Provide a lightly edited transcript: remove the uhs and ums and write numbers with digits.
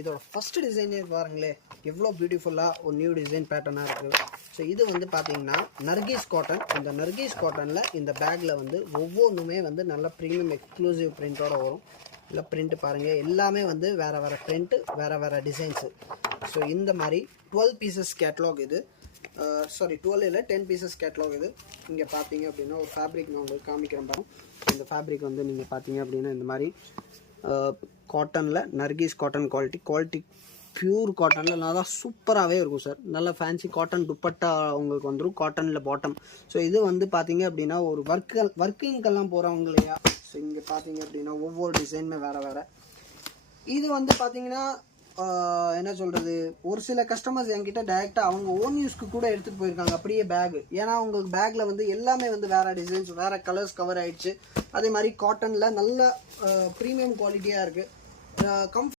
இதோட ஃபர்ஸ்ட் டிசைனே பாருங்களேன் எவ்வளோ பியூட்டிஃபுல்லாக ஒரு நியூ டிசைன் பேட்டர்னாக இருக்குது. ஸோ இது வந்து பார்த்தீங்கன்னா நர்கீஸ் காட்டன். இந்த நர்கீஸ் காட்டனில் இந்த பேக்கில் வந்து ஒவ்வொன்றுமே வந்து நல்ல ப்ரீமியம் எக்ஸ்க்ளூசிவ் பிரிண்ட்டோட வரும். இல்லை பிரிண்ட்டு பாருங்கள், எல்லாமே வந்து வேறு பிரிண்ட்டு, வேறு டிசைன்ஸு. ஸோ இந்த மாதிரி 12 பீசஸ் கேட்லாக் இது. 12 இல்லை 10 பீசஸ் கேட்லாக் இது. இங்கே பார்த்தீங்க அப்படின்னா ஒரு ஃபேப்ரிக் நான் உங்களுக்கு காமிக்கிறேன் பாருங்க. இந்த ஃபேப்ரிக் வந்து நீங்கள் பார்த்தீங்க அப்படின்னா இந்த மாதிரி காட்டனில் நர்கீஸ் காட்டன் குவாலிட்டி பியூர் காட்டனில் நல்லா சூப்பராகவே இருக்கும் சார். நல்ல ஃபேன்சி காட்டன் துப்பட்டா உங்களுக்கு வந்துடும், காட்டனில் பாட்டம். ஸோ இது வந்து பார்த்தீங்க அப்படின்னா ஒரு ஒர்க்கிங்கெல்லாம் போகிறவங்க இல்லையா. ஸோ இங்கே பார்த்தீங்க அப்படின்னா ஒவ்வொரு டிசைனுமே வேறு. இது வந்து பார்த்தீங்கன்னா என்ன சொல்கிறது, ஒரு சில கஸ்டமர்ஸ் என்கிட்ட டைரெக்டாக அவங்க ஓன் யூஸ்க்கு கூட எடுத்துகிட்டு போயிருக்காங்க அப்படியே பேகு. ஏன்னா அவங்களுக்கு பேக்கில் வந்து எல்லாமே வந்து வேறு டிசைன்ஸ், வேறு கலர்ஸ் கவர் ஆகிடுச்சு. அதே மாதிரி காட்டனில் நல்ல ப்ரீமியம் குவாலிட்டியாக இருக்குது.